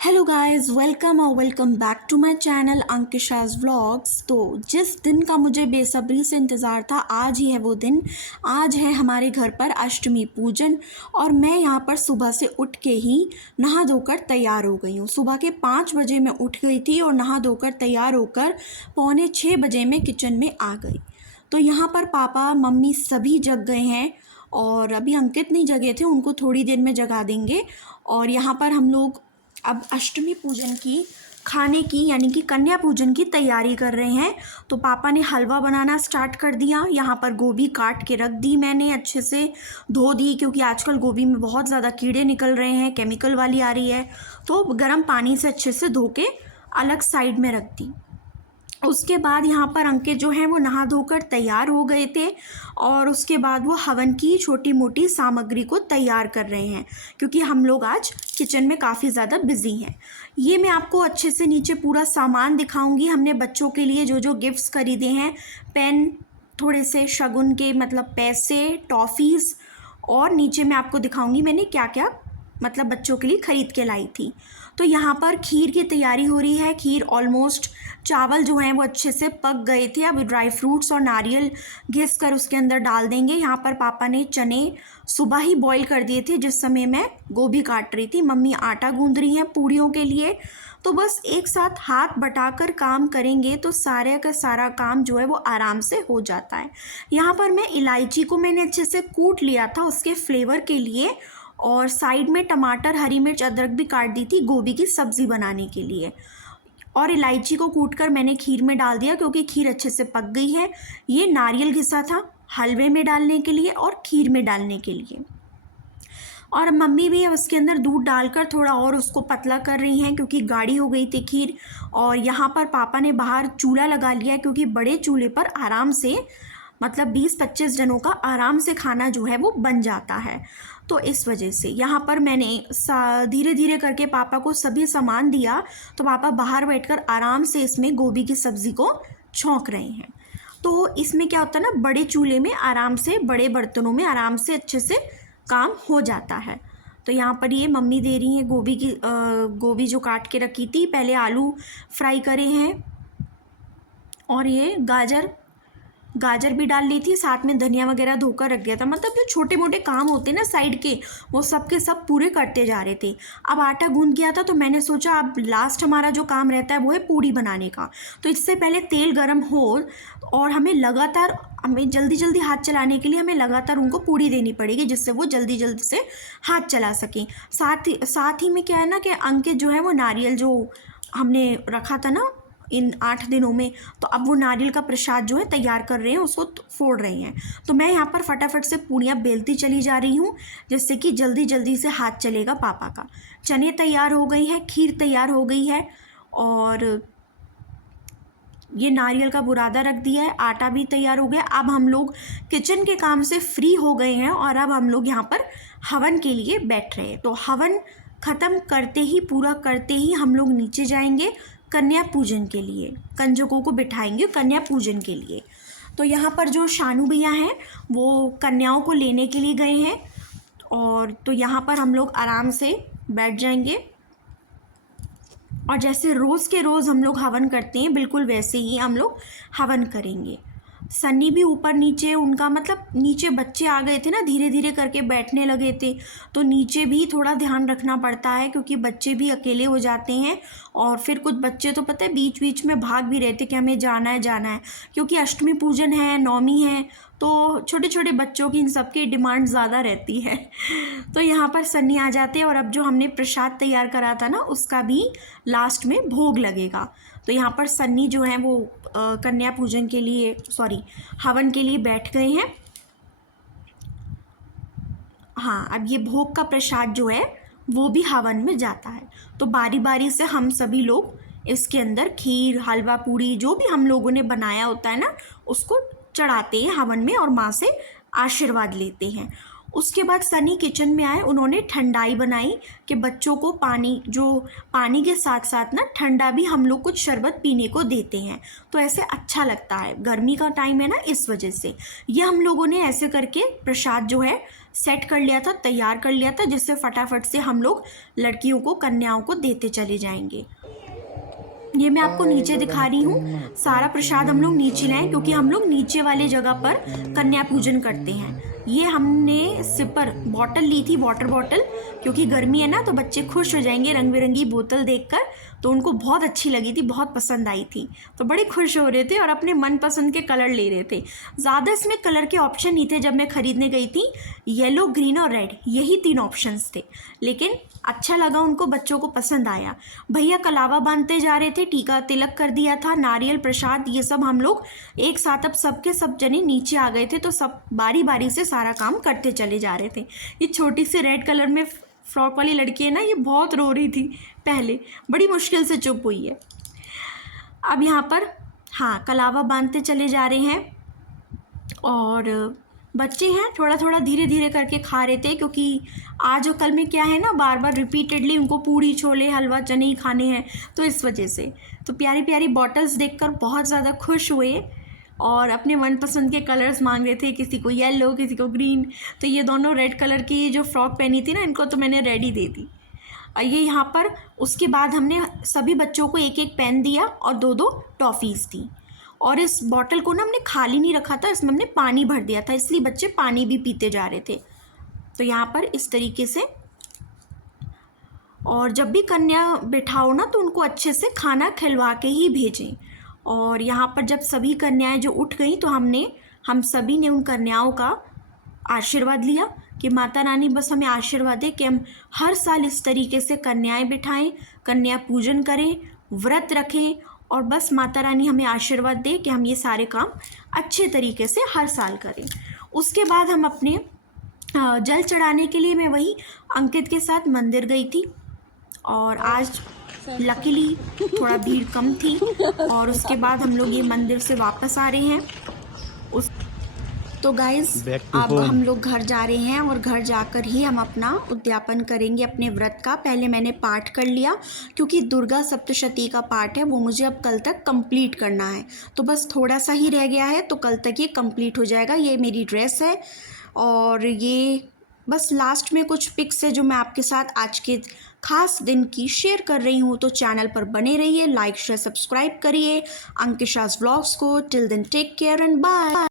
Hello guys, welcome back to my channel Ankisha's vlogs. तो जिस दिन का मुझे बेसब्री से इंतज़ार था, आज ही है वो दिन। आज है हमारे घर पर अष्टमी पूजन और मैं यहाँ पर सुबह से उठ के ही नहा धोकर तैयार हो गई हूँ। सुबह के 5 बजे मैं उठ गई थी और नहा धोकर तैयार होकर 5:45 बजे मैं किचन में आ गई। तो यहाँ पर पापा मम्मी सभी जग गए हैं और अभी अंकित नहीं जगे थे, उनको थोड़ी देर में जगा देंगे। और यहाँ पर हम लोग अब अष्टमी पूजन की खाने की यानी कि कन्या पूजन की तैयारी कर रहे हैं। तो पापा ने हलवा बनाना स्टार्ट कर दिया। यहाँ पर गोभी काट के रख दी, मैंने अच्छे से धो दी क्योंकि आजकल गोभी में बहुत ज़्यादा कीड़े निकल रहे हैं, केमिकल वाली आ रही है। तो गर्म पानी से अच्छे से धो के अलग साइड में रख दी। उसके बाद यहाँ पर अंकित जो हैं वो नहा धोकर तैयार हो गए थे और उसके बाद वो हवन की छोटी मोटी सामग्री को तैयार कर रहे हैं क्योंकि हम लोग आज किचन में काफ़ी ज़्यादा बिजी हैं। ये मैं आपको अच्छे से नीचे पूरा सामान दिखाऊंगी। हमने बच्चों के लिए जो जो गिफ्ट्स खरीदे हैं, पेन, थोड़े से शगुन के मतलब पैसे, टॉफ़ीज़, और नीचे मैं आपको दिखाऊंगी मैंने क्या क्या मतलब बच्चों के लिए ख़रीद के लाई थी। तो यहाँ पर खीर की तैयारी हो रही है। खीर ऑलमोस्ट, चावल जो हैं वो अच्छे से पक गए थे। अब ड्राई फ्रूट्स और नारियल घिस कर उसके अंदर डाल देंगे। यहाँ पर पापा ने चने सुबह ही बॉईल कर दिए थे जिस समय मैं गोभी काट रही थी। मम्मी आटा गूंद रही हैं पूड़ियों के लिए। तो बस एक साथ हाथ बटाकर काम करेंगे तो सारे का सारा काम जो है वो आराम से हो जाता है। यहाँ पर मैं इलायची को मैंने अच्छे से कूट लिया था उसके फ्लेवर के लिए, और साइड में टमाटर, हरी मिर्च, अदरक भी काट दी थी गोभी की सब्ज़ी बनाने के लिए। और इलायची को कूटकर मैंने खीर में डाल दिया क्योंकि खीर अच्छे से पक गई है। ये नारियल घिसा था हलवे में डालने के लिए और खीर में डालने के लिए। और मम्मी भी उसके अंदर दूध डालकर थोड़ा और उसको पतला कर रही हैं क्योंकि गाढ़ी हो गई थी खीर। और यहाँ पर पापा ने बाहर चूल्हा लगा लिया है क्योंकि बड़े चूल्हे पर आराम से मतलब 20-25 जनों का आराम से खाना जो है वो बन जाता है। तो इस वजह से यहाँ पर मैंने धीरे धीरे करके पापा को सभी सामान दिया। तो पापा बाहर बैठकर आराम से इसमें गोभी की सब्ज़ी को छौंक रहे हैं। तो इसमें क्या होता है ना, बड़े चूल्हे में आराम से, बड़े बर्तनों में आराम से अच्छे से काम हो जाता है। तो यहाँ पर ये मम्मी दे रही हैं गोभी जो काट के रखी थी। पहले आलू फ्राई करे हैं और ये गाजर भी डाल ली थी, साथ में धनिया वगैरह धोकर रख दिया था। मतलब जो छोटे मोटे काम होते हैं ना साइड के, वो सब के सब पूरे करते जा रहे थे। अब आटा गूंद गया था तो मैंने सोचा अब लास्ट हमारा जो काम रहता है वो है पूड़ी बनाने का। तो इससे पहले तेल गरम हो और हमें जल्दी जल्दी हाथ चलाने के लिए हमें लगातार उनको पूड़ी देनी पड़ेगी जिससे वो जल्दी जल्दी से हाथ चला सकें। साथ ही में क्या है ना कि अंकित जो है वो नारियल जो हमने रखा था ना इन 8 दिनों में, तो अब वो नारियल का प्रसाद जो है तैयार कर रहे हैं, उसको फोड़ रहे हैं। तो मैं यहाँ पर फटाफट से पूड़ियाँ बेलती चली जा रही हूँ जिससे कि जल्दी जल्दी से हाथ चलेगा पापा का। चने तैयार हो गई है, खीर तैयार हो गई है और ये नारियल का बुरादा रख दिया है, आटा भी तैयार हो गया। अब हम लोग किचन के काम से फ्री हो गए हैं और अब हम लोग यहाँ पर हवन के लिए बैठ रहे हैं। तो हवन ख़त्म करते ही, पूरा करते ही हम लोग नीचे जाएंगे कन्या पूजन के लिए, कंजकों को बिठाएंगे कन्या पूजन के लिए। तो यहाँ पर जो शानू भैया हैं वो कन्याओं को लेने के लिए गए हैं और तो यहाँ पर हम लोग आराम से बैठ जाएंगे और जैसे रोज़ के रोज़ हम लोग हवन करते हैं बिल्कुल वैसे ही हम लोग हवन करेंगे। सन्नी भी ऊपर नीचे, उनका मतलब नीचे बच्चे आ गए थे ना, धीरे धीरे करके बैठने लगे थे। तो नीचे भी थोड़ा ध्यान रखना पड़ता है क्योंकि बच्चे भी अकेले हो जाते हैं और फिर कुछ बच्चे तो पता है बीच बीच में भाग भी रहते कि हमें जाना है क्योंकि अष्टमी पूजन है, नवमी है, तो छोटे छोटे बच्चों की इन सब की डिमांड ज़्यादा रहती है। तो यहाँ पर सन्नी आ जाते हैं और अब जो हमने प्रसाद तैयार करा था ना उसका भी लास्ट में भोग लगेगा। तो यहाँ पर सन्नी जो है वो कन्या पूजन के लिए हवन के लिए बैठ गए हैं। हाँ, अब ये भोग का प्रसाद जो है वो भी हवन में जाता है। तो बारी बारी से हम सभी लोग इसके अंदर खीर, हलवा, पूड़ी जो भी हम लोगों ने बनाया होता है ना उसको चढ़ाते हैं हवन में और माँ से आशीर्वाद लेते हैं। उसके बाद सनी किचन में आए, उन्होंने ठंडाई बनाई कि बच्चों को पानी के साथ साथ ना ठंडा भी हम लोग कुछ शरबत पीने को देते हैं, तो ऐसे अच्छा लगता है, गर्मी का टाइम है ना, इस वजह से ये हम लोगों ने ऐसे करके प्रसाद जो है सेट कर लिया था, तैयार कर लिया था, जिससे फटाफट से हम लोग लड़कियों को, कन्याओं को देते चले जाएंगे। ये मैं आपको नीचे दिखा रही हूँ, सारा प्रसाद हम लोग नीचे लाए क्योंकि हम लोग नीचे वाले जगह पर कन्या पूजन करते हैं। ये हमने सिपर बॉटल ली थी, वाटर बॉटल, क्योंकि गर्मी है ना तो बच्चे खुश हो जाएंगे रंग बिरंगी बोतल देखकर, तो उनको बहुत अच्छी लगी थी, बहुत पसंद आई थी, तो बड़े खुश हो रहे थे और अपने मनपसंद के कलर ले रहे थे। ज़्यादा इसमें कलर के ऑप्शन नहीं थे, जब मैं ख़रीदने गई थी येलो, ग्रीन और रेड, यही 3 ऑप्शंस थे, लेकिन अच्छा लगा उनको, बच्चों को पसंद आया। भैया कलावा बांधते जा रहे थे, टीका तिलक कर दिया था, नारियल प्रसाद, ये सब हम लोग एक साथ, अब सबके सब जने नीचे आ गए थे, तो सब बारी बारी से सारा काम करते चले जा रहे थे। ये छोटी सी रेड कलर में फ्रॉक वाली लड़की है ना, ये बहुत रो रही थी पहले, बड़ी मुश्किल से चुप हुई है। अब यहाँ पर हाँ कलावा बांधते चले जा रहे हैं, और बच्चे हैं थोड़ा थोड़ा धीरे धीरे करके खा रहे थे, क्योंकि आज और कल में क्या है ना, बार बार रिपीटेडली उनको पूड़ी छोले हलवा चने ही खाने हैं, तो इस वजह से तो प्यारी प्यारी बॉटल्स देखकर बहुत ज़्यादा खुश हुए और अपने मनपसंद के कलर्स मांग रहे थे, किसी को येलो, किसी को ग्रीन। तो ये दोनों रेड कलर की जो फ्रॉक पहनी थी ना, इनको तो मैंने रेड ही दे दी। और ये यहाँ पर उसके बाद हमने सभी बच्चों को एक एक पेन दिया और 2-2 टॉफ़ीज़ दी, और इस बॉटल को ना हमने खाली नहीं रखा था, इसमें हमने पानी भर दिया था, इसलिए बच्चे पानी भी पीते जा रहे थे। तो यहाँ पर इस तरीके से, और जब भी कन्या बिठाओ ना तो उनको अच्छे से खाना खिलवा के ही भेजें। और यहाँ पर जब सभी कन्याएं जो उठ गई, तो हम सभी ने उन कन्याओं का आशीर्वाद लिया कि माता रानी बस हमें आशीर्वाद दे कि हम हर साल इस तरीके से कन्याएं बिठाएं, कन्या पूजन करें, व्रत रखें, और बस माता रानी हमें आशीर्वाद दे कि हम ये सारे काम अच्छे तरीके से हर साल करें। उसके बाद हम अपने जल चढ़ाने के लिए मैं वही अंकित के साथ मंदिर गई थी, और आज लकीली थोड़ा भीड़ कम थी, और उसके बाद हम लोग ये मंदिर से वापस आ रहे हैं। तो गाइज़ अब हम लोग घर जा रहे हैं, और घर जाकर ही हम अपना उद्यापन करेंगे अपने व्रत का। पहले मैंने पाठ कर लिया, क्योंकि दुर्गा सप्तशती का पाठ है, वो मुझे अब कल तक कंप्लीट करना है, तो बस थोड़ा सा ही रह गया है, तो कल तक ये कंप्लीट हो जाएगा। ये मेरी ड्रेस है, और ये बस लास्ट में कुछ पिक्स है जो मैं आपके साथ आज के खास दिन की शेयर कर रही हूँ। तो चैनल पर बने रहिए, लाइक शेयर सब्सक्राइब करिए अंकिशाज़ व्लॉग्स को। Till then take care and bye.